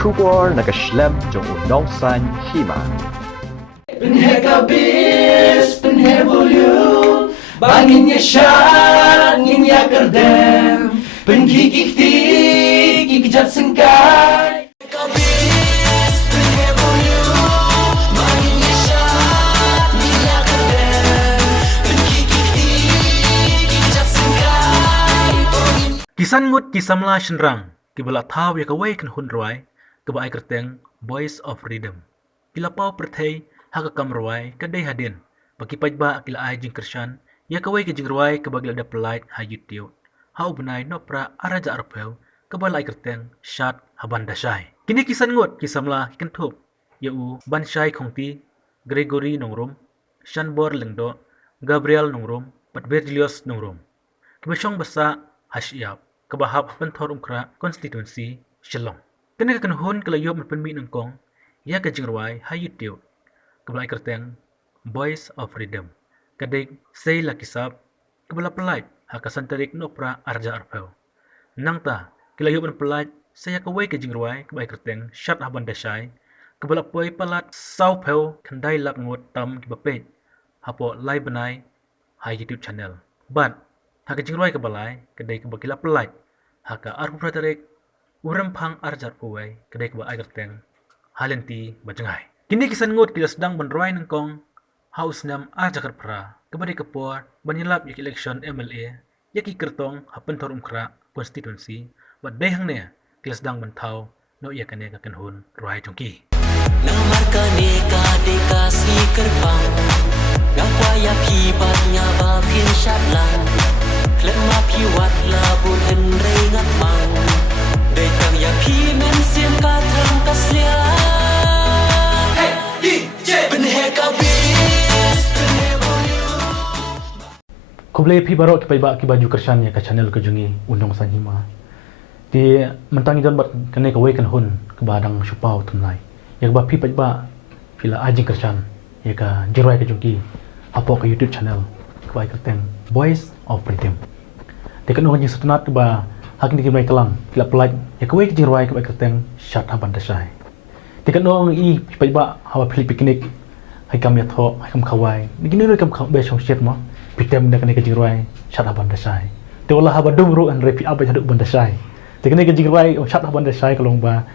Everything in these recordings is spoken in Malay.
Kubor nakaslem jong unong san hima. Penhekabis, penhevolume, bangin ya syar, ngin ya kerdem, penggigik-tik, ikjat sengkai. Penhekabis, penhevolume, bangin ya syar, ngin ya kerdem, penggigik-tik, ikjat sengkai. Kisan ngut kisamla shenrang, kibala taw ya kawai kan hunrwai, keba ai kerteng Voice of Freedom. Kila pau perthai haka kamrwai kadai hadin. Bagi pajba kila ai jing kershan, ya kawai ke jingrwai keba gila da pelait ha YouTube. Ha ubnai no pra araja arpeu, kebala ai kerteng shat haban dasai. Kini kisan ngut kisamla kentup, ya u banshai khongti, Gregory nongrum, Shanbor lengdo, Gabriel nongrum, Patberlios nongrum. Kibashong basa hasyap, kabahap pentor umkra konstituensi Shillong. Kena kan hun kelayo menpenmi nengkong, ya ke jingrwai ha YouTube. Kebala kerteng Voice of Freedom. Kadik say la kisap, kebala pelait ha kasantarik no pra arja arpeu. Nangta kelayo pelait saya kawai ke jingrwai kebala kerteng shat haban dasai. Kebala poi palat sau peu kandai lak ngut tam kibapet. Hapo lai benai ha YouTube channel. But haka jingrwai kebalai kedai kebakila pelait haka arpu pratarik urempang arjar puwai kedai keba agerteng halenti bajengai. Kini kisan ngut kita sedang menruai nengkong haus nam arjakar pra kebadi kepor banyilap yak election MLA yaki kertong hapentor umkra konstituensi bat behang ne kita sedang mentau no yakane kakenhun ruai jongki. Namarka neka dekasi kerbang, nakwaya pibatnya babin syatlang. Klep mapi wat labun henrei ngatmang, detang ya pi mensim katrang kaslia. Hey DJ penhekabis penhevolume. Kublai pi barok kipai baju kersan ya ka channel kejungi undang sanhima. Di mentangi jon bat kene kawai kan hun ke badang supau tunai. Ya ba pi pajba pila ajing kersan ya ka jirai kejungi apa ke YouTube channel kebai kerteng Voice of Freedom. Dekat orang yang setunat ba hak ni kimai kelang pila pelaj ya kawai ke jirai kebai kerteng shat haban dasai. Dekat orang i pajba hawa pili piknik hai kam ya tho hai kam khawai ni gini ro kam be chong shet mo pitem dak ni ke jirai shat haban dasai. Te wala haba dum ro an repi apa haduk bandasai. Dekat ni ke jirai shat haban dasai kalong ba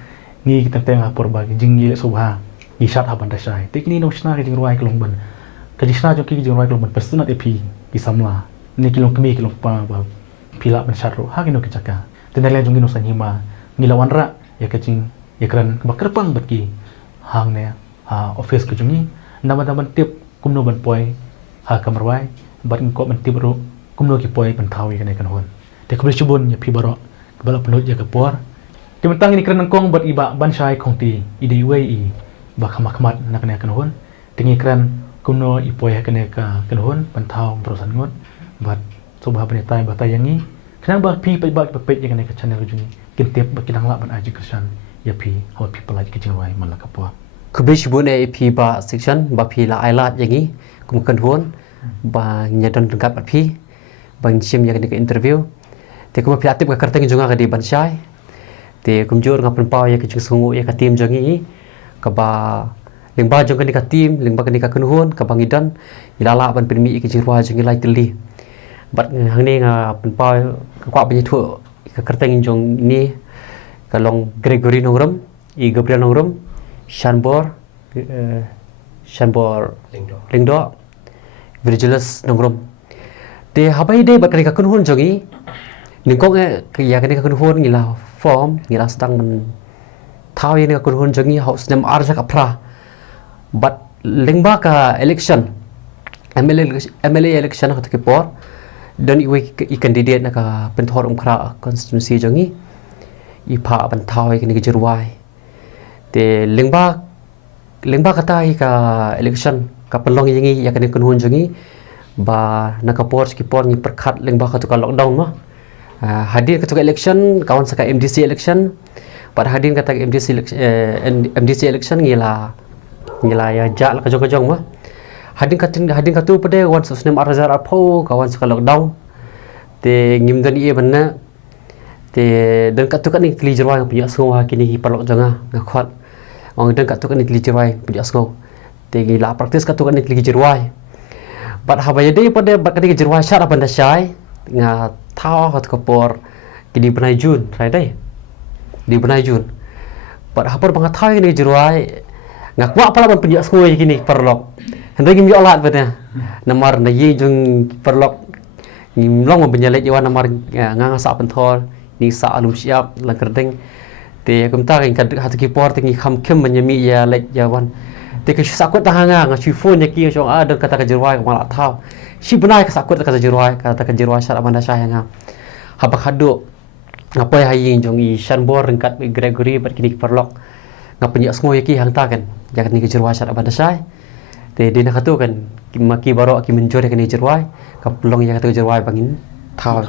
ni tentang apor ba jingi le subha ni shat haban dasai. Te kini no sna ke jirai kalong ban kajisna jo ki jirai kalong ban personat epi ki samla ni kilong kemi kilong pa ba pila ban sharro ha kino kecaka. Te nale jongi no sanhima ngilawan ra ya kecing ya kran bakrepang batki hang ne ha office ke jongi nama-nama tip kumno ban poi ha kamarwai bat ko ban tip ro kumno ki poi ban thawi kan kan hon te kubri chubun ya pi baro bala penut ya kapor te mentang ini kran kong bat iba ban shai khongti ide wei ba khamak nak kan kan hon tingi kran kumno i poi kan kan hon ban thaw prosan ngot bat sobha ban tai batai yangi kran ba pi pai ba pepet ya kan ka channel jungi kintip ba kinang la ban aji kersan ya pi hawa pi pelaj ke jingwai man la kapor Kubish bune pi ba section ba pi la ailat yangi kum kan hon ba nyadon dengkat ba pi bang sim yang ke interview te kum pi atip ka kerteng junga ka di banshai te kum jur ngapen pau ya ke sungu ya ka tim jangi ka ba lingba jong ka tim lingba ka kan hon ka bangidan ilala ban permi ke jirwa jangi lai teli bat hang ni nga pen pau ka kwa banyi thu ka kerteng jong ni ka long Gregory nongrum I Gabriel nongrum Shanbor Lingdo Virgilus nongrum de habai de bat ka kun hun jongi ningkong ya ka kun hun ngila form ngila sedang men thau ni ka kun hun jongi haus nem arja ka pra bat lingba ka election MLA election ka ke por dan I candidate na ka pentor umkra constituency jongi I pa ban thau ni ka jirwai te lingba kata ka election ka pelong yangi ya kan kun hun jongi ba nakapor skipor ni perkhat lingba ka tuka lockdown no hadir ka tuka election kawan saka MDC election pada hadir kata MDC election ngila ya jak ka jong mah hadir ka tu pada wan susnem arzar apo kawan saka lockdown te ngimdan I banna Te dan kat tu kat ni kli jerwai punya semua kini perlok jangan ngakot. Orang dan kat tu kat ni kli jerwai punya semua. Te gila praktis kat tu kat ni kli jerwai. Bat habaya dei pada bat kini jerwai syar apa ndasai nga tau hat kapor kini benai jun rai dei. Di benai jun. Bat hapor bang tau kini jerwai ngakwa pala ban punya semua kini perlok. Hendak gim yo lat batnya. Namar na yi jung perlok long mempenyalek jawan namar nganga sa penthol ni sa alum siap lang kerdeng te kumta kan kad hatu kipor tingi kham kem menyemi ya lek jawan te ke sakut tahanga nga chifon yaki chong ada kata ke jerwai mala thau si benai ke sakut kata jerwai syar amanda sayanga habak hadu ngapai hayin jong i shan bor ringkat Gregory bat kini perlok ngapenya semua yaki hang ta kan jakat ni ke jerwai syar amanda say te dina khatu kan maki baro ki menjore kan jerwai kaplong ya kata jerwai bangin thau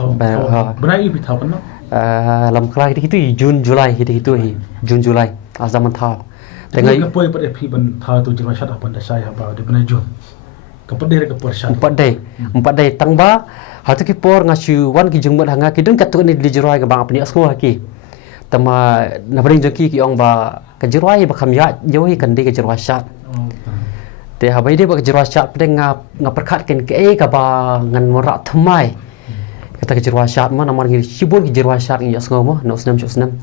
Berai pi thau kan no. Lam kelai itu Jun Julai itu Jun Julai zaman thau Tengah kapoi pada pi ban thau tu jerwai syat apa ndasai apa de benai jun. Kapade kapor syat. Empat day tangba hatu ki por ngasu wan ki jungbat hanga ki den katu ni di jerwai ka bang apni semua ki. Tama na bring joki ki ong ba ka jerwai ba kham ya jauhi kan de ka jerwai syat. Te habai dia ba jerwai syat pedeng nga perkat kan ke ka ba ngan morak thamai. Kata ke jerwai syat ma namar ngi sibun ki jerwai syat ngi asngo mo no senam chok senam.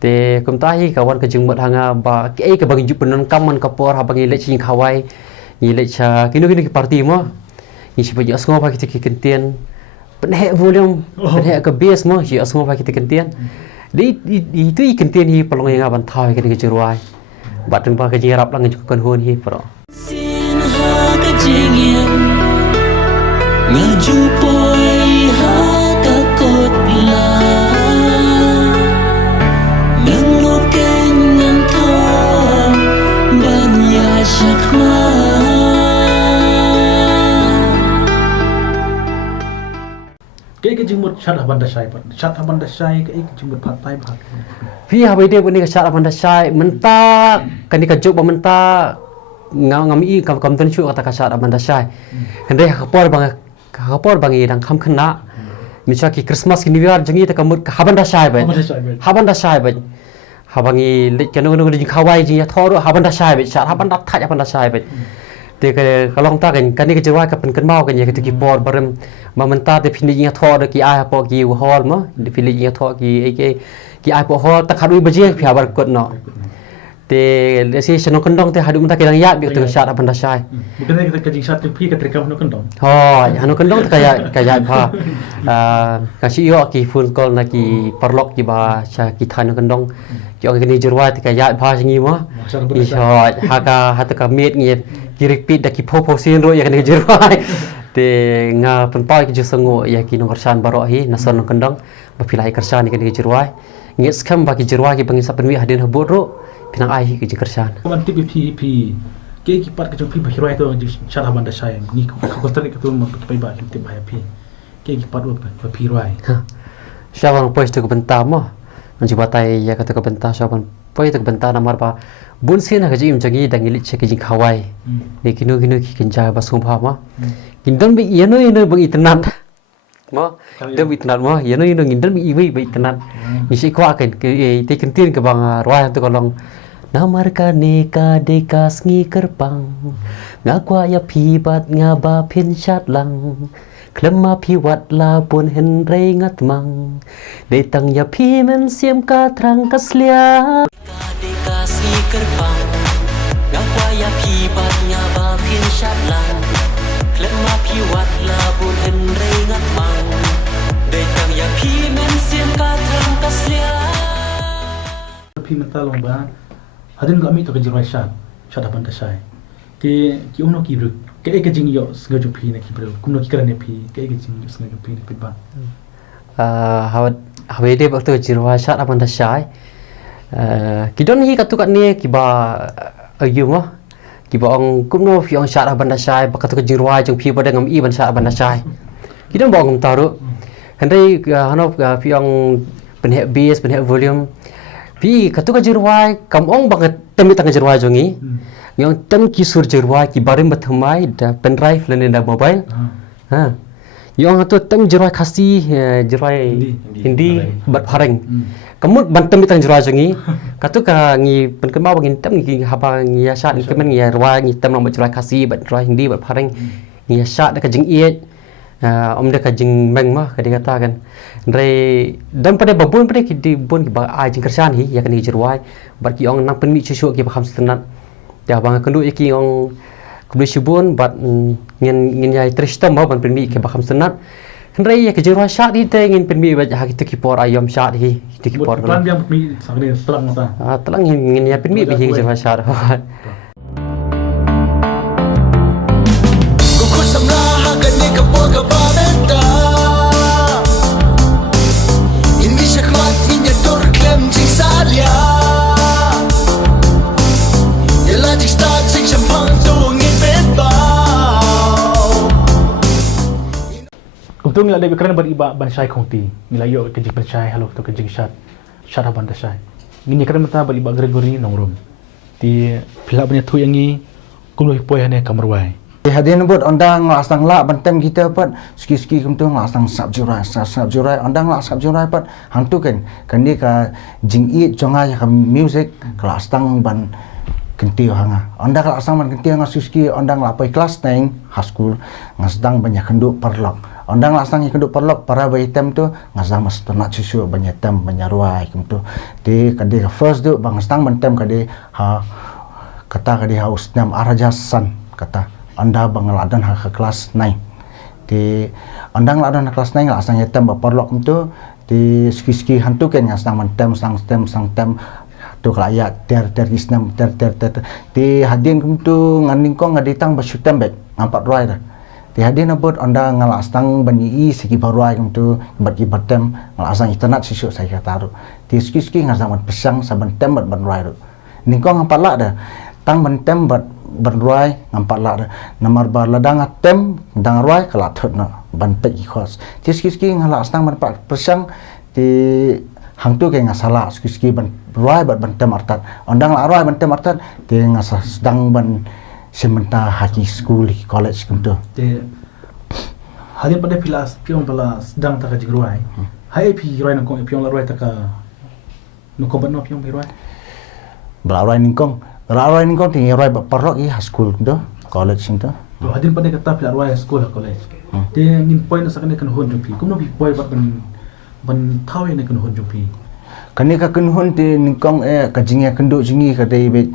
Te kumtahi kawan ke jengmat hanga ba ke ka bang jup penon kaman kapor ha bang lech sing khawai ni lech cha kinu ki parti mo. Ni sipa ji asngo ba ki kentien. Penhe volume penhe ke bass mo ji asngo ba ki kentien. Di itu i kentien hi pelong yang ban thau ke jerwai. Bat ba ke jirap lang ju kan hon hi pro. Sin ha ka jingin ngaju poi ha ka kot la nang lo ken ngan thong ban ya shakma Ke jingmut syat apa ndasai pat. Syat apa ndasai ke jingmut patai bhat. Pi habai dia ni ka syat amanda syai mentak kan ka jok ba mentak ngami kam tan chu kata ka syat amanda syai. Hendai kapor bang dang kham khna misal ki Christmas ki New Year jangi ta kamut habanda syai ba habangi lek kanu di khawai ji thor habanda syai ba syat habanda thaj habanda syai ba te ke kalong ta kan ni ke jerwai ka pen kan mau kan ya ke ki por barem ma menta te phini ji thor ki a po ki hol mo di phini ji thor ki a po hol ta khadui baje phia bar kot no te lesi seno kendong te hadu menta ke lang ya bi te syat habanda syai Bukan kita jing syat pi ka trekam no kendong. oh anu kendong te kaya pha kasi yo ki phone call na ki perlok ki ba cha ki thanu kendong ki ong ni jerwai te kaya pha singi mo i shot hata ka met ngi ki repeat da ki pho sin ro ya kan jerwai te nga penpai ki jusango ya ki nong kersan baro hi nason no kendong ba pilai kersan ni kan jerwai ngi skam ba ki jerwai ki bangisa penwi hadin habot ro pinang ai ki kersan Kaman tipi pi ke ki pat ka jong pi bahiroi to syat apa ndasai ni ko tari ka tu mo pi ba ki tip bahaya pi. Ke ki pat ba pi roi. Syawang pois tu kebentar mo. Menjibatai ya kata kebentar syawang pois tu kebentar namar ba bun sin ha jim jangi dangilit che ki khawai. Ni kinu ki kenja ba sum pha mo. Kindan bi yeno bang itnat. Mo de bi itnat mo yeno ngindan bi bi itnat. Ni si kwa kan ke te kentin ke bang roi tu kolong namar ka ne ka de ka sngi kerpang ngakwa ya phibat ngaba phin chat lang Klema pi wat la pun hen rei ngat mang de tang ya pi men siam ka trang kaslia de kasi kerbang ngakwa ya pi bat nya ba pin syat lang klema pi wat la pun hen rei ngat mang de tang ya pi men siam ka trang kaslia Pi menta long ba hadin kami to ke jerwai syat apa ndasai. Ki uno ki bro ke jing yo snga ju pi na ki bro kumno ki karane pi ke jing yo snga ju pi na pi ba. Hawe de bakto jerwai syat apa ndasai. Kidon hi katu kat ni ki ba ayu mo ki ba ong kumno fi ong syat apa ndasai bakatu ke jerwai jong pi pada ngam i ban syat apa ndasai. Kidon ba ong taru hendai hano fi ong penhe bass penhe volume pi katu ke jerwai kam ong banget temi tang jerwai jongi yang tem ki sur jerwai ki barim bathmai da pen drive lene da mobile ha Yang tu tem jerai kasih jerai Hindi bat pareng. Kamu bantem itu jerai jangi. Katu ka ngi penkemau bangin tem ngi haba ngi yasat ngi kemen ngi ruai ngi tem nama jerai kasih bat jerai Hindi bat pareng. Ngi yasat dekat jeng iet. Om dekat jeng meng mah ka dikatakan. Re dan pada babun pada di bun ki ba ai jeng kersan hi ya kan ngi jerai bat ki ong nang penmi cucu ki bakam senat. Ya bang kendu iki ong kemudian sibun bat ngin yai tristam ban penmi ke bakam senat hendrai ya ke jero syat di te ngin penmi ba ha kita kipor ayam syat hi kita kipor Plan biang mi sakne terang mata. telang ngin ya penmi bi jero syat Kuku samra gani kapor kabaneta Ini syakmat inya tor klem jing salia Yela jing start jing champagne tu ngin bedbau Kebetulan nila kerana beriba ban syai kongti. Nila yo ke jing ban syai halo to ke jing syat haban da syai. Ngini kerana mata beriba Gregory nongrom. Ti pila punya tu yang ni kumlo poi hane kamarwai. Hadian buat ondang asang la bantem kita pat ski kumtu asang sab jurai ondang la sab jurai pat hantu kan dia ka jing i jonga ya music kelas tang ban kentiu hanga ondang la asang ban kentiu ngasuski ondang la poi kelas 9 high school ngasdang banyak kenduk perlok ondang la asang kenduk perlok para baitem tu ngasdang mas tona cucu banyak tem banyak ruai kumtu di kadi ka first tu bang ngasdang bantem kadi ha kata kadi haus nam arajasan kata anda bangladan ke kelas 9 di andang ladan kelas 9 la asang yetem baparlok itu di ski hantu kan asang mentem sang tem tu kelaya ter isnam ter di hadin kumtu nganing kong ngaditang basyutem bet nampak ruai dah di hadin abot anda ngala asang bani segi baruai kumtu bagi batem ngala asang internet sisuk saya taruh di ski ngasang pesang saban tem ban ruai tu ningkong nampak lah dah tang mentem berruai nampak lah namar baladang atem dang ruai kalau thot na ban pe khos ski ngala astang ban persang di hangtu ke ngasala ski ban ruai ban tem artat ondang la ruai ban tem artat di ngasa sedang ban sementa haki school college kumtu Ti hadin pada pila pion pala sedang ta ka jing ruai. Hai pi ruai nang kong pion la ruai ta ka no ko ban no pion pi ruai. belalai ningkong tinggi ruai baparlok i high school kumtu college kumtu To hadin pada kata pila ruai school college. Ti ngin point na sakne kan hon jumpi. Kumno bi boy bat ban thaw ne kan hon jumpi. Kani ka kunhun ti ningkong ka jingi kenduk jingi ka dei bet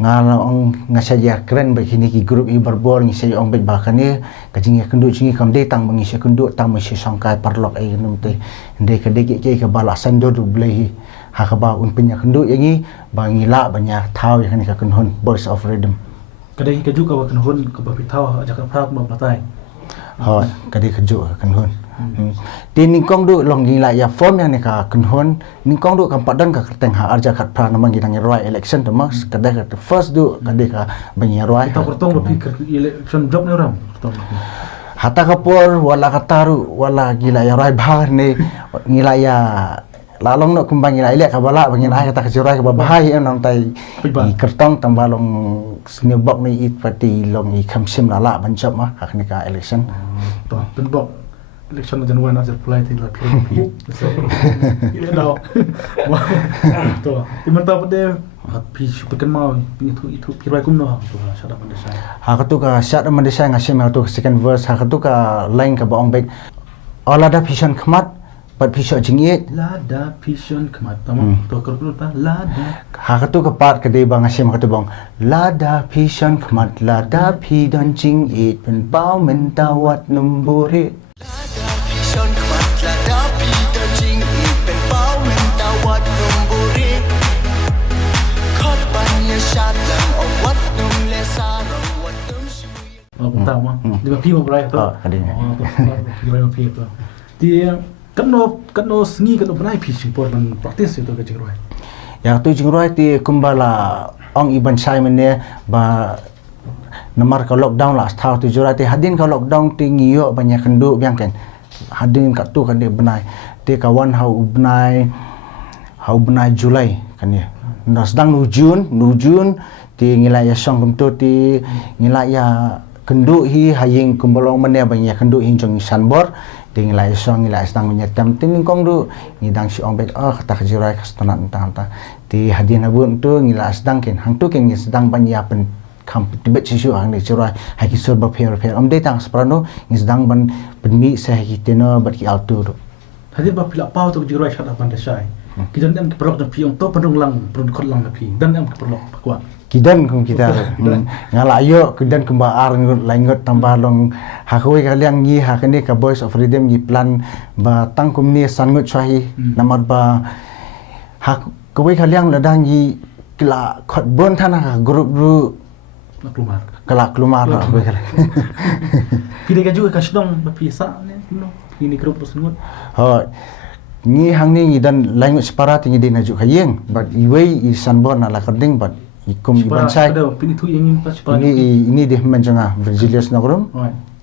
ngala ong ngasaja keren ba kini ki grup i berbor ngi sei ong bet ba kani ka jingi kenduk jingi kam dei tang mengi kenduk tang mesi sangkai parlok ai num te ndei ka dei ke ka bala sando du blei ha ka ba un penya kenduk yangi ba ngila banyak tahu yang ka kunhun voice of rhythm Kadai ka juga wa kan hon ka ba pitaw aja ka pra ma matai. ha ka dei ka ju ka kunhun ti ningkong du long ngila ya form yang ka kunhun ningkong du kam padan ka kerteng ha arja kat pra namang gidang roi election tu mas ka dei ka first du ka dei ka banyak roi Kita bertong lebih ke election job ni orang. Bertong. Hata kapur wala kataru wala gila ya rai bahar ni ngila ya lalong no kumbang ngila ile kabala bangin ay kata kajurai ka babahay nang tay i kertong tambalong snibok ni it pati long i kamsim lala banjab mah hakni ka election To penbok election na January na apply ti la pi. Ile daw. To imanta pade pi pekan mau itu pirai kumno to syada pada saya. hakatu ka syat mandesai ngasim hakatu second verse hakatu ka line ka baong bek olada vision khmat pat vision jingiet Lada vision kemat tama to kerpul pa lada. hakatu ka part ka de bang ngasim hakatu bang lada vision khmat lada pi don jingiet pen bau men tawat numburi Vision kemat lada pita jing ipen bau mentawat numburi Kopanya syatlang owat num lesarong wat num syuya Oh, tama. Di ba pi mo bray to? kadinya. Oh, to. Di ba pi to. Di kan no sengi kan no bray pi sipor man praktis itu ka jingruai. Yang tu jingruai ti kumbala ong iban sai mene ba namar ka lockdown la stau tu jurai ti hadin ka lockdown ti ngiyo banyak kenduk biang kan hadin ka tu kan dia benai ti kawan hau benai Julai kan dia nas dang nu Jun ti ngila ya song kum tu ti ngila ya kenduk hi haying kumbolong mene banyak kenduk hi jong sanbor ding lai song nilai sedang menyetam tin kong du ngidang si ombek kata kejirai kastonat entang di hadiah nabun tu ngilai sedang ken hang tu ken sedang banyak pen kam tibet sisu hang ni cerai haki sur berper om de tang seprano sedang ban penmi saya kiteno berki altu du hadir ba pila pau tu jirai syat apan desai kidan em perlok dan piong to pendung lang pendung kot lang pi dan em perlok pakwa kidan kong kita ngala ayo kidan kembaar laingot tambah long hakoi kalian ngi hakene ka Voice of Freedom ngi plan ba tangkum ni sangut chahi namar ba hak koi kalian ladang ngi kila khot bon thana grup ru maklumar kelak lumar koi kalian pide ka juga kasdong ba pisa ne no ini grup sengut ho ngi hang ni ngi dan laingot separat ngi din ajuk hayeng but iwei isan bon ala kading but ikum ibansai pini tu yang pas ini dia menjanga Virgilius Nogrom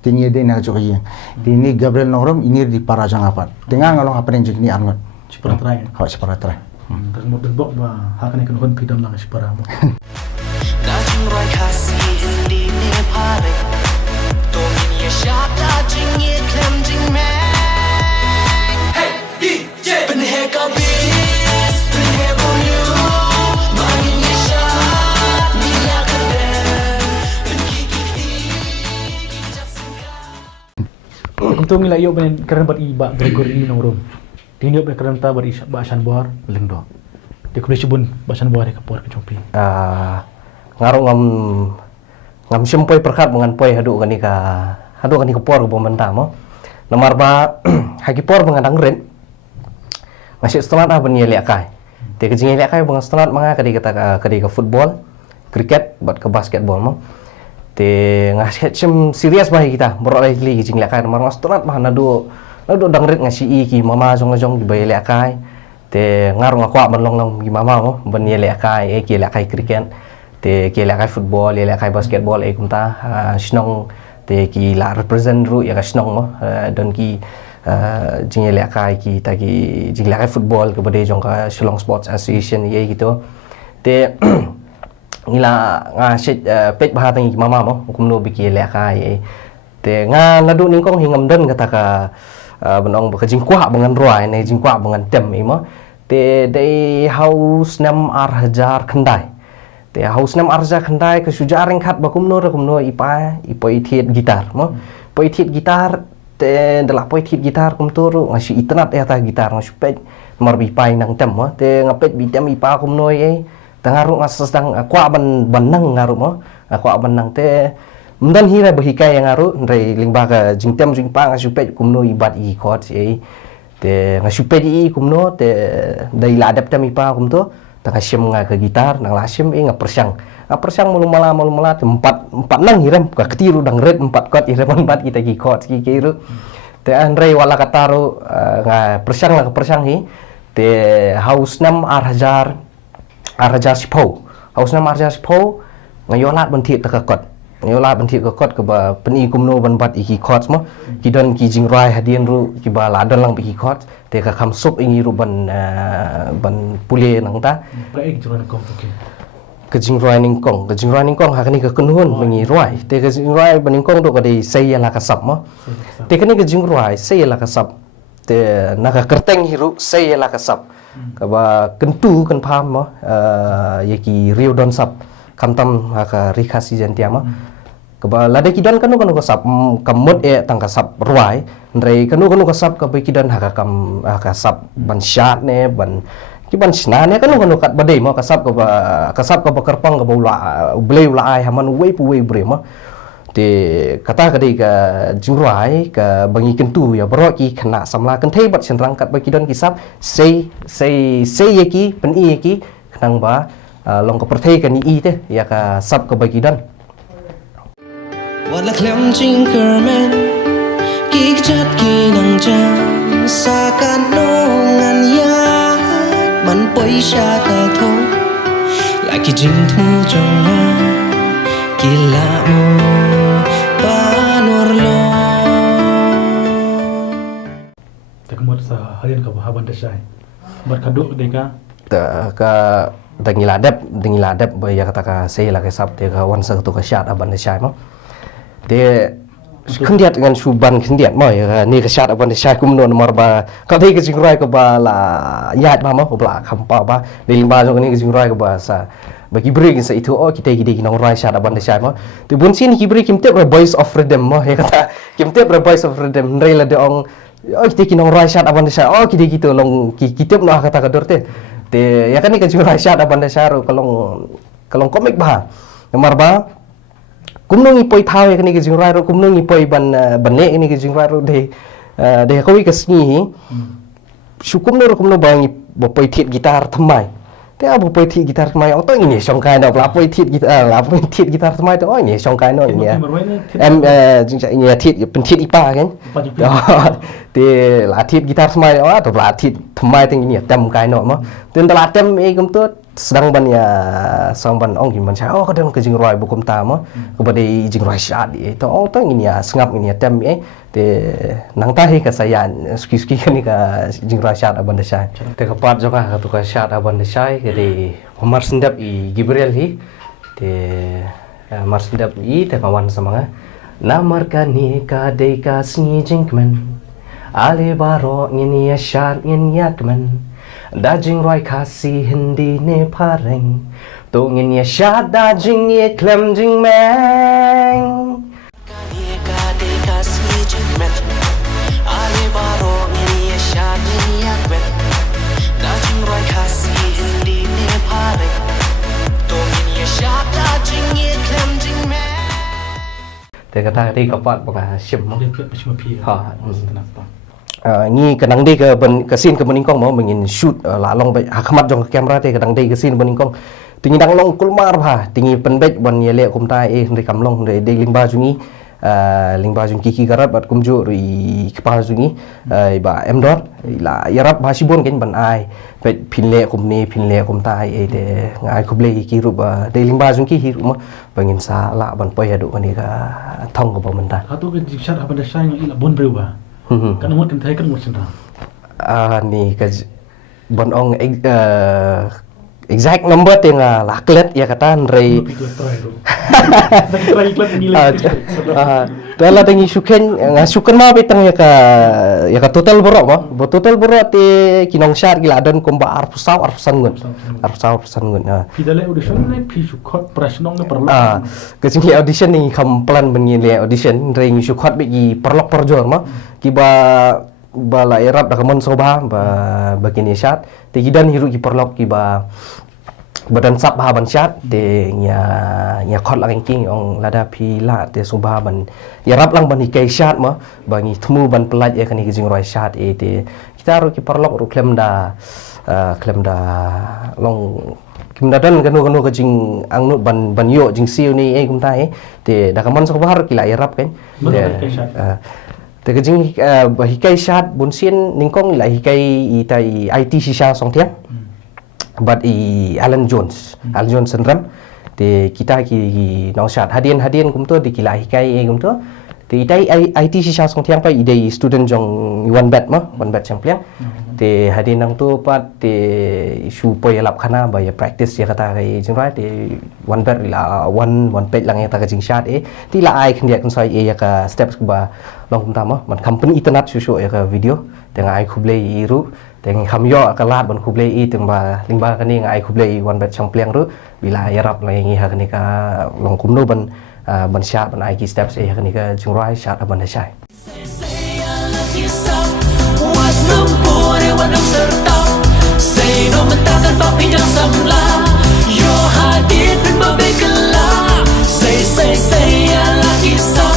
tinggi dia nak juga yang ini Gabriel Nogrom ini di Parajang apa tengah ngalong apa yang jadi ni angot separat try hak separat try kan mau berbok ba hakan kan hon pidam lang separat mo Dajing roi kasih hindi ni pare Tongin ye syata jing ye klem jing meng Hey DJ Penheka bis Penheka you Mangin ye syat Bila keben Penkiki untuk ngila iyo ben keren bat iba Gregory Nogrom tinyo ben keren ta bari ba san bor lengdo de kulis bun ba san bor ka por ka chompi Ngaruh ngam sempoi perkat mengan poi hadu kani ka por ke pemerintah mo nomor ba haki por mengadang ren masih setelah apa ni liak kai te kejing liak kai bang setelah manga kadi ka football cricket buat ke basketball mo te ngasih cem serius bah kita borok lagi kejing liak kai nomor setelah mah nadu dang ren ngasi ki mama jong di bayi liak kai te ngaruh ngakwa menlong gi mama mo ban ye liak kai ki liak kai cricket te ki liak kai football liak kai basketball kumta snong te ki la represent ru ya ka snong mo don ki jing liak kai ki ta ki jing liak kai football ke bade jong ka Shillong Sports Association ye gitu te ngila ngasit pet bahatang ki mama mo kumno biki liak kai te nga ladu ning kong hingam den kata ka benong ka jingkwa bengan ruai ne jingkwa bengan tem imo te dei haus 6,000 khandai te haus 6,000 khandai ke sujareng khat ba kumno ipoi thiet gitar mo poi thiet gitar te dala poi thiet gitar kumturu ngasi itnat ya ta gitar ngspet marbi pai nang tem mo te ngapet bi tem ipa kumno ye tangaru ngasang kwa ban nang ngaru mo kwa ban nang te mdan hira bahikai yang ngaru ndai lingba ka jingtem jingpa ngasupet kumno ibat i khot ye te ngasupet i kumno te dai la adap tem ipa kumto ta kasim nga ke gitar nang lasim ngapersang mulu mala empat nang hiram ka ketiru dang red 4 kot hiram 4 kita gi khot ki kiru te andrei wala kataru nga persang la persang hi te haus 6,000 sipau haus 6,000 sipau ngayolat bentit ta kot ngayolat bentit ka kot ke ba peni kumno ban bat iki kot mo kidon ki jingrai hadien ru ki ba ladan lang bi kot te ka kham sup ingi ru ban pule nang ta praik juran kong ke kejingrai ning kong hakani ka kunhun mengi roi te kejingrai baning kong do ka dei sei la ka sap mo te kani kejingrai sei la ka sap te naka kerteng hiru sei la ka sap ka ba kentu kan pham mo yaki rio don sap kamtam ka rikasi jantia mo ka ba lade kidon kanu ka sap kamut tang ka sap ruai ndrei kanu ka sap ka ba kidon ka sap ban shat ne ban kiban sna ne kanu kat badai mo kasap ka ba kerpang ka ba blei ula ai haman wei pu wei bre mo te kata ka dei ka jingrai ka bangi kentu ya bro ki khana samla kan thei bat senrang kat ba kidon kisap sei yaki pen i yaki khnang ba long ka perthei ka ni i te ya ka sap ka ba kidon Wala klem jing kermen Kik chat ki nang jam Sakan nongan ya Man poi sha ka tho Lại ki jing thu trong na Kila mo Panor lo takmut sa hadian ka bahaban desai bar kaduk deka ka dengi ladap ba ya kata ka sei la ka sap te ka wan sa tu ka shat aban desai mo de kendiat dengan suban kendiat mo ya ni ke syat aban de syai kumno nomor ba ka thi ke jingrai ko ba la nyat ba mo ko bla khampa ba de limba jong ni ke jingrai ko ba sa bagi beri sa itu kita gidi nong rai syat aban de syai mo de bun sin ki beri kimte voice of freedom mo ya kata kimte voice of freedom rela de ong kita kinong rai syat aban de syai kita gitu long kita no kata kador te ya kan ni ke jingrai syat aban de syai kalong komik ba nomor ba kumnong ipoi thawe kani ke jingrai ro kumnong ipoi banne ini ke jingrai ro de kawi ke sngi syukum no kumno bang bopoi thiet gitar thamai te bopoi thiet gitar thamai ong to ini songkai no la poi thiet gitar la poi thiet gitar thamai to ini songkai no ini em jingja ini thiet pen thiet ipa kan te la thiet gitar thamai to la thiet thamai teng ini tem kai no mo ten la tem e kum to sedang ban ya sang ban ong man cha kadang ke jingrai bukum ta mo kepada jingrai syat to ong to ini ya sengap ini tem e te nang tahi ka sayan ski kan ka jingrai syat aban desai te kapat joka ka tu ka syat aban desai ke de Omar sendap I Gibril hi te Omar sendap I te kawan sama namar kani ka de ka sni jingman ale baro ini ya syat ini ya kman dajing roi kasih hindi ne pareng tungin ya syat dajing ye klem jing meng kani kade kasih jingmen ale baro ini ya syat ini ya kmen dajing roi kasih hindi ne pareng tungin ya syat dajing ye klem jing meng te kata ti kapat baka sim mo macam pi ha kenapa ni kadang dia ke scene ke meningkong mau mengin shoot la long bai hakmat jong kamera te kadang dia ke scene meningkong tinggi dang long kulmar ba tinggi penbek ban ye le kum ta e ndri kam long de lingba jungi lingba jung kiki garat bat kum ju ri kpa jungi ba emdor la yarap ba sibon ken ban ai pet pinle kum ni pinle kum ta e de ngai kuble ki ru ba de lingba jung ki hi ru ma bangin sa la ban poi adu ni ka thong ko ba man ta atau ke jingsyat aban desai ila bon brewa kan umur kan kan umur sendiri ni ke bon ong exact number ting laklet ya kata rei dala tangi suken ngasuken ma betang ya ka total borok mo total borok te kinong syar gila don komba arpusan ngun pidale audition ne pi sukot presnong ne perlu ke sini audition ni kamplan bengi le audition rei sukot begi perlok perjor ma kiba bala erap dak mon soba bagini syat te gidan hiru ki perlok kiba badan sap ha ban syat te nya khot lang king ong lada pi la te subha ban ya rap lang ban hikai syat ma bangi thmu ban pelaj ya kani jing roi syat e te kita ru ki perlok ru klem da long kim da dan kanu ke jing ang nu ban yo jing siu ni e kum ta e te da kamon soba har ki la ya rap kan te ke jing hikai syat bun sien ningkong la hikai itai IT sisa song tiang but Alan Jones syndrome te kita ki nong syat hadian kum tu di kila hikai kum tu te itai IT sisa song tiang pa idei student jong one bat champion te hadian nang tu pat te su poi lap khana ba ya practice ya kata kai jing right te one bat la one page lang ya ta ka jing syat ti la ai khndia kun sai ya ka steps ba long kum ta ma man company internet su ya ka video te ngai khuble iru teng khamyo kalat ban khuble I teng ba lingba kani ngai khuble one bat champion ru bila ya rap la ngi ha kani ka long kumno ban syat ban ai ki steps ya kani ka jing right syat ban sai Waduh serta say no mentakkan papi dan samla yo hadir dan babekala say lagi kisah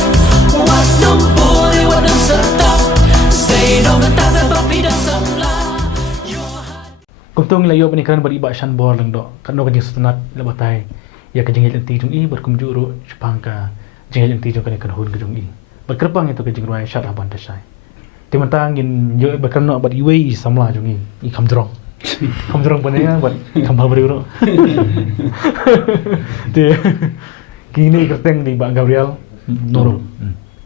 waduh serta say no mentakkan papi dan samla kumtung layo pernikahan beriba shan bor lang do kano kajing setenat labatai ya kajing yang tijung I berkumjuru Jepangka jing yang tijung kan hun kajung I berkerpang itu kajing ruai syat aban desai timantang in yo berkano bat iwe I samla jungi I kamjrong panenya bat kambal beriuro te kini kerteng di Mbak Gabriel Nurum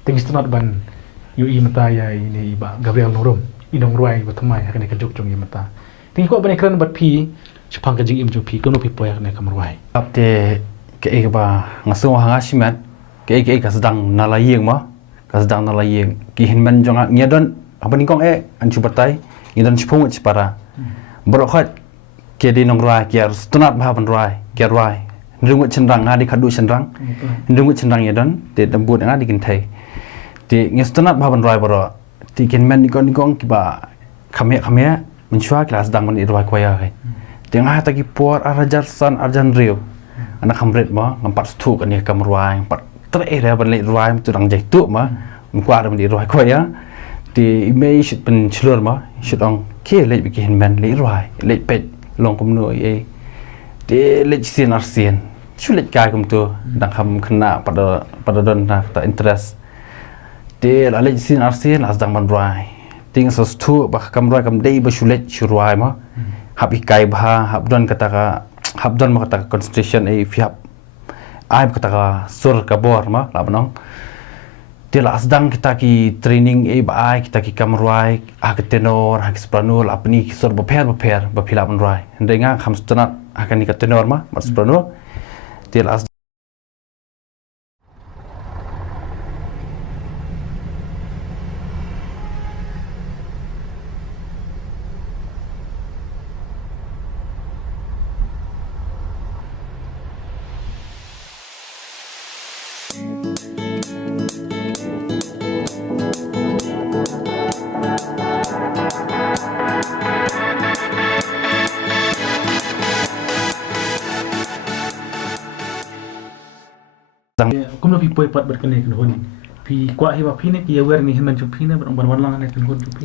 tingis tenat ban yo I mata ya ini Mbak Gabriel Nurum inong ruai batamai akan kajuk jungi mata tinggi ko bani kran bat pi Jepang kajing im ju pi kono pi poyak ne kamruai apte ke ba ngaso hanga simat ke ka sedang nalayeng mah ka sedang nalayeng ki hinman jonga ngedon apa ningkong an chubatai ngedon chpung chpara berokhat ke di nongrai kiar stunat bah banrai kiar rai ndungut chenrang ngadi khadu chenrang ndungut chenrang ngedon te dambut ngadi kintai te ngestunat bah banrai baro ti kinman ningkong kiba khamya menchua kelas sedang man irwai kwaya kai tengah tagi por arajar san arjan rio anak hamret ma ngampat stu kan ni kamruai ngampat tere ban le ruai tu dang jai tu ma kwa da di ruai kwaya ti image pen chlur ma shit ong ke le bikin man le ruai le pet long kum no e ti le sin arsian chu le kai kum tu dang kham khna pada don na ta interest ti la le sin arsian as dang man ruai ting so stu ba kam ruai kam dei ba shulet shuruai ma hab ikai ba hab don kata ka hab don ma kata concentration e fiap ai kata ka sur ka bor ma la banong tila asdang kita ki training e ba ai kita ki kam ruai a ke tenor ha ki soprano la apni ki sur ba pher ba phila ban ruai ndenga kham stana akan ni ka tenor ma soprano tila kum no pi poi pat berkenai kan hon pi kwa hi ba pi ne ki aware ni himan chu pi ne ban lang ne kan hon chu pi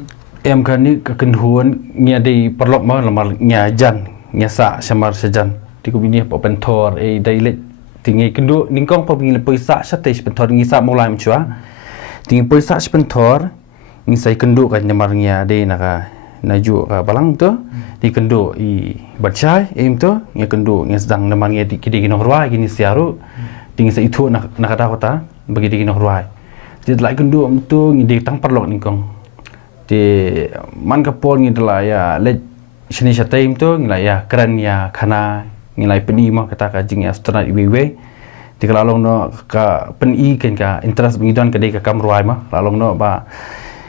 em kan ni ka ken huan ngia dei perlok ma lamar ngia jan ngia sa samar sejan ti ko bini pa pentor e dai le tingi kendo ningkong pa bini le poisa sa te pentor ngi sa mo lai mchua tingi poisa pentor ngi sai kendo kan nyamar ngia dei na ka naju ka balang tu di kendo i bachai em tu ngia kendo ngia sedang namar ngia di kidi no rwa gini siaru tinggi sa itu nak ada kota bagi digi nok ruai jadi lai kendu tu ngidi tang perlok ningkong di man kapol ngi dela ya le sini sa time tu ngila ya keren ya kana ngilai peni ma kata ka jing ya strat iwe di kalalong no ka peni ken ka interest bingidon ka de ka kam ruai ma lalong no ba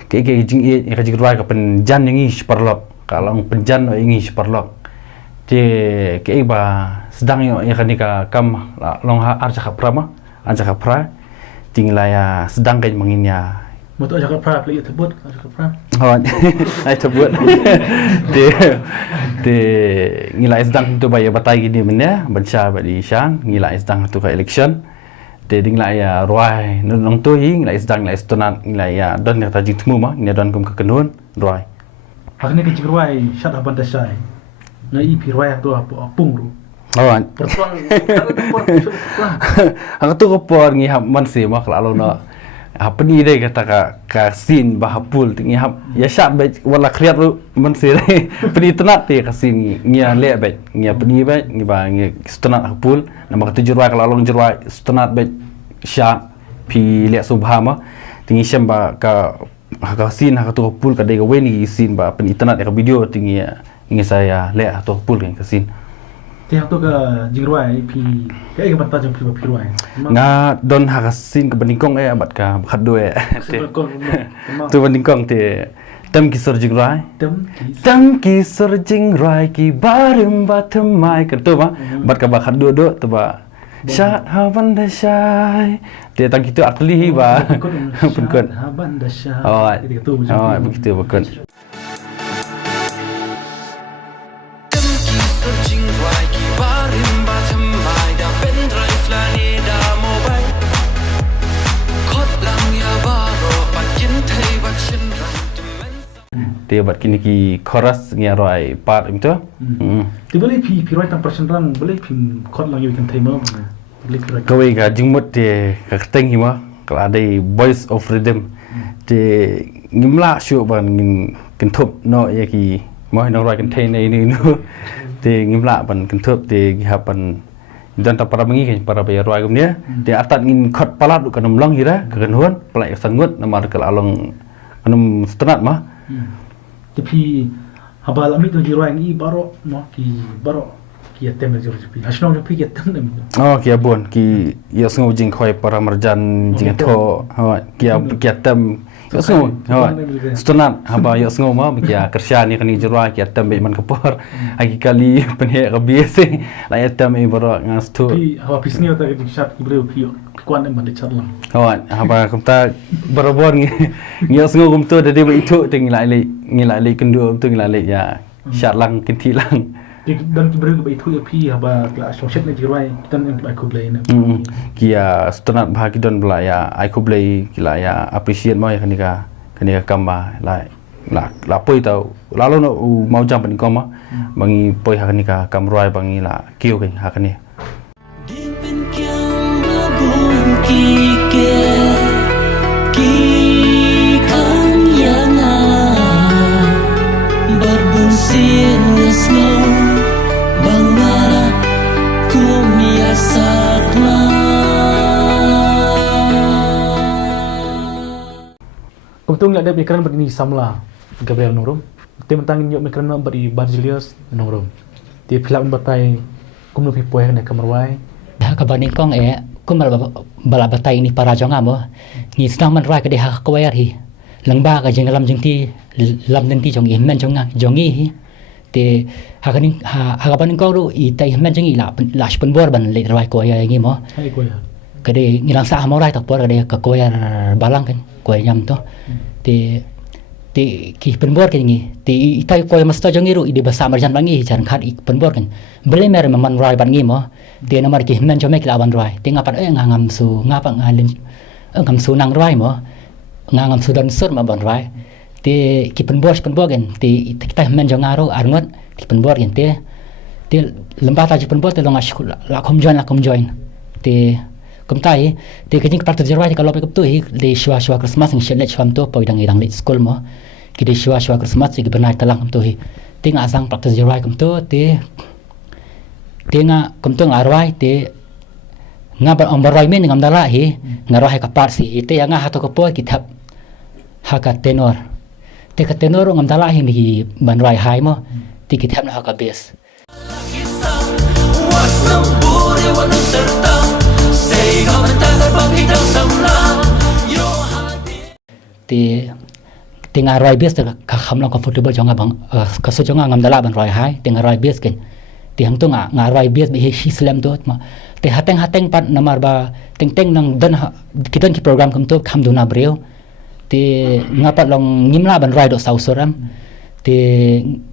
ke jing e ka jing ruai ka pen jan ngi perlok kalong penjan no ngi perlok ke ba sedang yo ya kan ka kam long arja kapra tinggal ya sedang kan menginnya moto arja kapra play tebut arja kapra ai tebut de ngilai sedang tu bayar batai gini menya baca badi shan ngilai sedang tu ka election de ngilai ya ruai nong tu hi ngilai sedang ngilai stonat ngilai ya don ya tajing temu ma ngilai don kum ka kenun ruai hakne ke jigruai shat aban dasai na ipi ruai tu apa pungru pertuang aku tu kopor ngi hab man se mak lalu no apa ni deh kata ka sin bahapul ngi hab ya syak be wala kriat lu man se deh peni tenat te ka sin ngi le be ngi peni be ngi ba ngi stenat hapul nama ka tujur ka lalu jurwai stenat be syak pi le subha ma tingi syam ba ka sin ha ka tu hapul ka de ka weni sin ba peni tenat ka video tingi ngi saya le tu hapul ka sin tiang tu ke jingruai pi ke banta jong pi ruai nga don hakasin ke beningkong abat ka khadu tu beningkong te tam ki jingrai tam ki jingrai ki barim batamai ke tu ba bat ka ba khadu do tu ba shat haban da shai te tang kitu atli ba penkon haban da shai begitu bekon dia buat kini ki chorus ngi roi part itu ti boleh pi roi tang persen rang boleh pi khot lang yu kan thai mo boleh pi kau ga jingmut te ka teng hima kalau ada voice of freedom te ngimla shu ban ngin kentup no ya ki mo no roi kan thai nei ni no te ngimla ban kentup te gi hapan dan tak para mengi para bayar roi gumnya te atat ngin khot palat kan umlang hira ka kan huan pelai sangut namar kal along anum strat mah tapi habal amit tu jiruai ni baro no ki kia tem na jor pi asnong jo pi kia tem na Oh kia bon ki ya sengo jing khoi para marjan jing tho kia tem ya sengo stunat haba ya sengo ma kia kersya ni kani jurwa kia tem be man kapor agi kali penhe kabiase la ya tem e baro ngas tu pi hawa pisni ta ke shat ki breu pi kwan em de chat lang haba kumta barabor ngi ya sengo kumtu dadi ba itu ngilai le kendu tu ngilai le ya shat lang kinti lang dan ki breu ba itu pi haba la soshet na jirwai tan em ba kublai na kia stunat bhagi don bla ya ai kublai kila ya appreciate mo ya kanika kamba la poi tau lalo no mau jam pan koma bangi poi kanika kamroi bangi la kiu kai hakani Din bên kiang ba buồn kỳ kê kỳ khang yang à berbun sin snow bang mara kumia sakla Kumtung la de mikran bani samla Gabriel Nongrum te mentang nyok mikran bari Barzilius Nongrum te philap batai kumnu pi poe na kamarwai dah kabaning kong kum bala batai ni para jonga mo ni sedang man rai ke dah kawai hi langba ka jeng lam jeng ti lam den ti jong i men jongi hi te ha kabaning kong ru i tai men jeng i la spon bor ban le rai ko ya ngi mo hai ko ya ke de ngilang sa mo rai tak por ke de ka ko ya balang kan ko yam to te ki penbor kan ngi te itai ko masta jongi ru i de basa marjan bangi jan khat i penbor kan bele mer man rai ban ngi mo te namar ki men jomek la ban rai te ngapan ngam su ngapa ngalin ngam su nang rai mo ngam su dan sur ma ban rai te ki penbor kan te kita men jongaro arngot ki penbor kan te lemba ta penbor te longa shkul la kom join te kumtai te kajing praktek jerwai kalau pe kuptu hi de shwa Christmas ng shelet shwam to poi dang irang late school mo ki de shwa Christmas ki benai talang kumtu hi te nga sang praktek jerwai kumtu te nga kumtu ngarwai te nga bar ombarwai men ngam dala hi ngarwai ka parsi te nga hato ko po kitab haka tenor te ka tenor ngam dala hi mi banwai hai mo te kitab na haka base ti ngaroi bias te ka khamla comfortable jonga bang ka so jonga ngam dala ban roi hai te ngaroi bias ken ti hang tu ngaroi bias bi hi slam dot ma te hateng pat namar ba teng nang dan kitan ki program kam to kham duna breu te ngapat long ngimla ban roi do sausoram te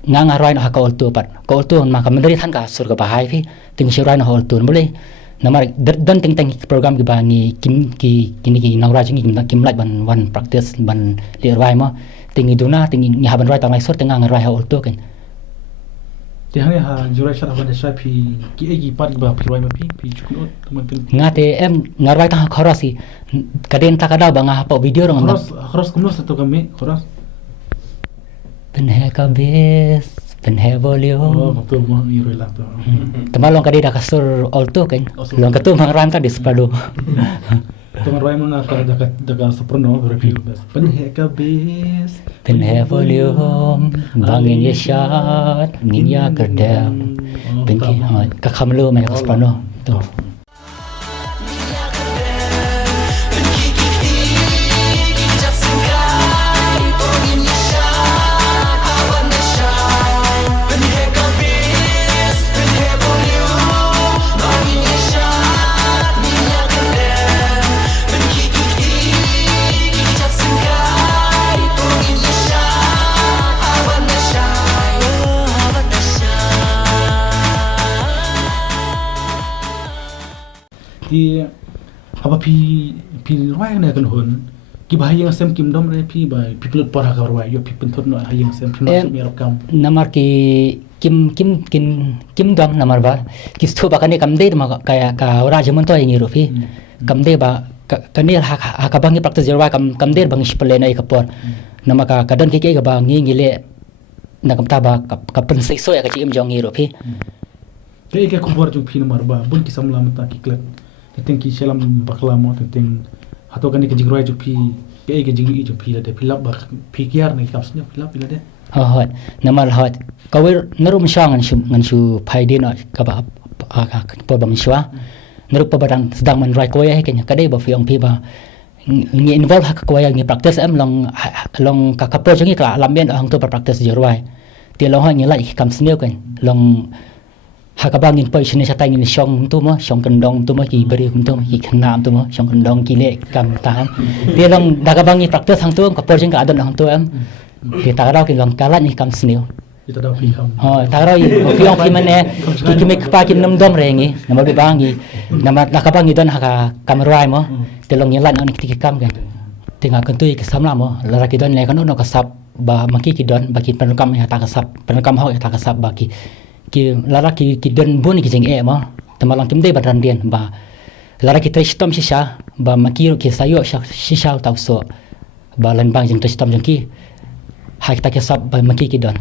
ngaroi na ka oltu pat ko oltu ma ka mendari than ka sur ka bahai phi ting shirai na oltu boleh namar dan teng program ki bangi kini naura jingi kim lait ban wan practice ban lerwai mo tingi duna tingi ni haban rai tamai sor tenga ngai ha ulto ken te hang ha jurai shat haban sha pi ki egi pat ba pi roi ma pi chukun teman ken ngate em ngarwai ta khorasi kaden ta kada banga pa video rong khoros kumno sa to kami khoros penhe ka bes penhe volume betul mo ni roi la to temalong kadi da kasur ulto ken long katu mangran ta dispado teman roi mana ka daga soprano review bas penhe ka bes penhe volume bangin ye shat ngin ya kedam penki ka khamlo me ka soprano to ti apa pi roi na kan hun ki bahayang sem kim dom re pi ba pi plut por ha ka roi yo pi pentot no hayang sem pi masuk mi rakam namar ki kim dom namar ba ki sto ba kane kam de ma kaya ka ora jaman to ngi ro fi kam de ba kanil ha ka bangi praktis jerwa kam de bang spele na ikapor nama ka kadan ki ka ba ngi le na kam ta ba ka pen sai so ya ka chim jong ngi ro fi ke kubor jung pi namar ba bun ki samla mata ki klet ting ki selam bakla mo ting hato kan ki jigroi ju pi ke jingri ju pi la de pilap ba pi kiar ne kapsnya pilap de hot nama hot kau narum syang ngan su pai dia nak kaba apa bang syua narup padang sedang menrai kau ya kenya kadai ba fiong pi ba ngi involve hak kau ya ngi practice long kakapro jangi kala lambian hang tu practice jeruai dia long ngi lai kam sneu kan long hakabang ngin pai sini satai ngin syong tu mo syong kendong tu mo ki beri kum tu ki khnam tu mo syong kendong ki le kam tam dia long dakabang ngi practice hang tu kapro jeng ka adon hang tu dia takarau ki long kalat ni kam sneu Kita dah fiham. takarau fiong pi mane ki me kpa ki nam dom rengi nama be bangi nama dakabang ngi don haka kamrai mo dia long ngi lan on ki kam kan tinggal kentui ke samla mo lara ki don le kan no kasap ba maki ki don baki penukam ya ta kasap penukam hau ya ta kasap baki ki lara ki don bun ki jeng mo tamalang kim dei badran dian ba lara ki tristom shisha ba maki ki sayo shisha tau so ba lan bang jeng tristom jeng ki hai ta kasap ba maki ki don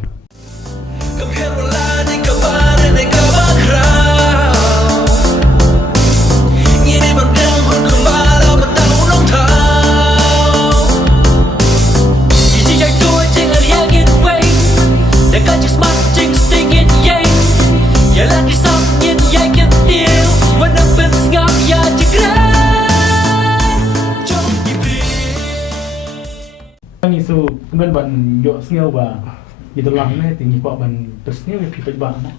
Ni so kemudian ban yo sneu ba itu lang ne tinggi pak ban tersneu pi pe ba na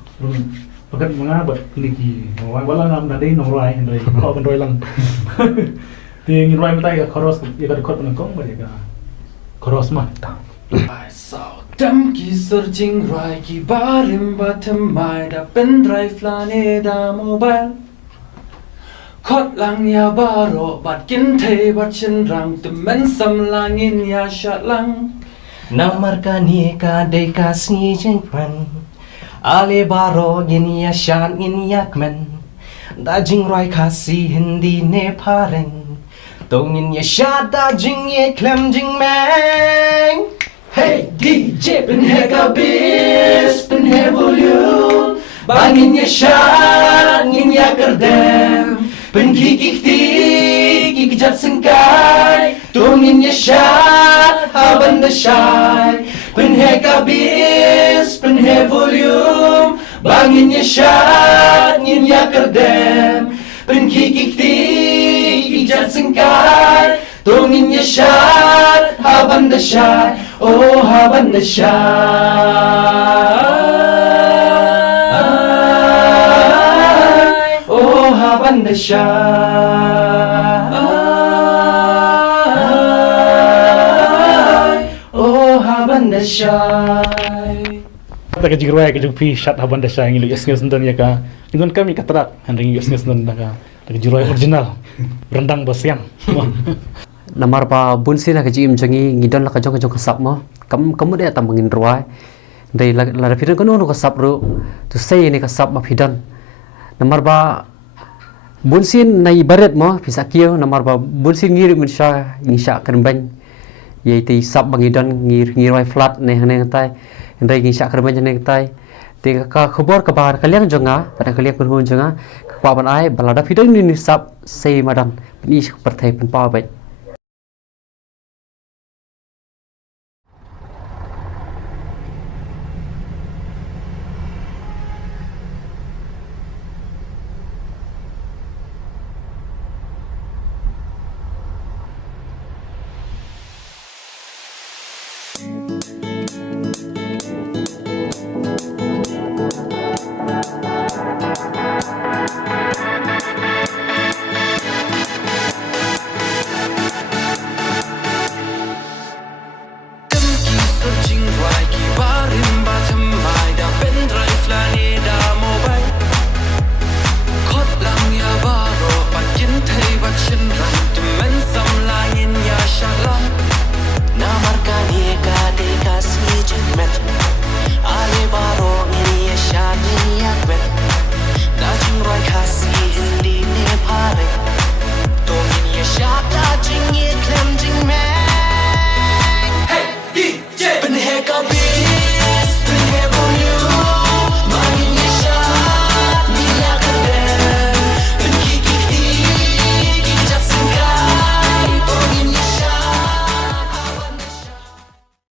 pakat mengabat ini ki wala ngam na dei no rai ndai ko ban roi lang ting roi mtai ka khoros ya ka khot ban kong ba ya khoros ma I saw them ki searching right ki barim bottom my da pen drive lane da mobile khot lang ya baro bat kin the bat chen rang te men sam langin ya shat lang Namarkani ka de kasni jengpan Ale baro gin ya shan in yakmen Da jing roi kasi hindi ne pareng Tongin ya shat da jing ye klem jing meng Hey DJ pin heka bis pin he volume Bangin ya shat ngin ya kerdem Pin kikik tik jat sengkai Tongin ya shat haban da shai Pin heka bis pin he volume Bangin ya shat ngin ya kerdem Pin kikik tik jat sengkai Tongin ya shat haban da shai Oh haban da shai Oh haban da shai Oh haban da shai ta ka jigroi ka jung pi shat haban da shai ngi sneu sundan ya ka ngon kami ka trak handring sneu sundan da ka jigroi original rendang bosiang namar pa bunsi la kaji imjangi ngidon la kajong kasap mo kamu dia tambangin ruai dai la rapidan kono kasap ru tu sei ni kasap ma pidan namar ba bunsin nai baret mo bisa kio namar ba bunsin ngir minsha ngisha kerban yaitu sap bangidon ngir ruai flat ne tai dai ngisha kerban ne tai te ka khabar kabar kalian jonga pada kalian kun jonga kwa ban ai balada pidan ni sap sei madan ni perthai pen pa bai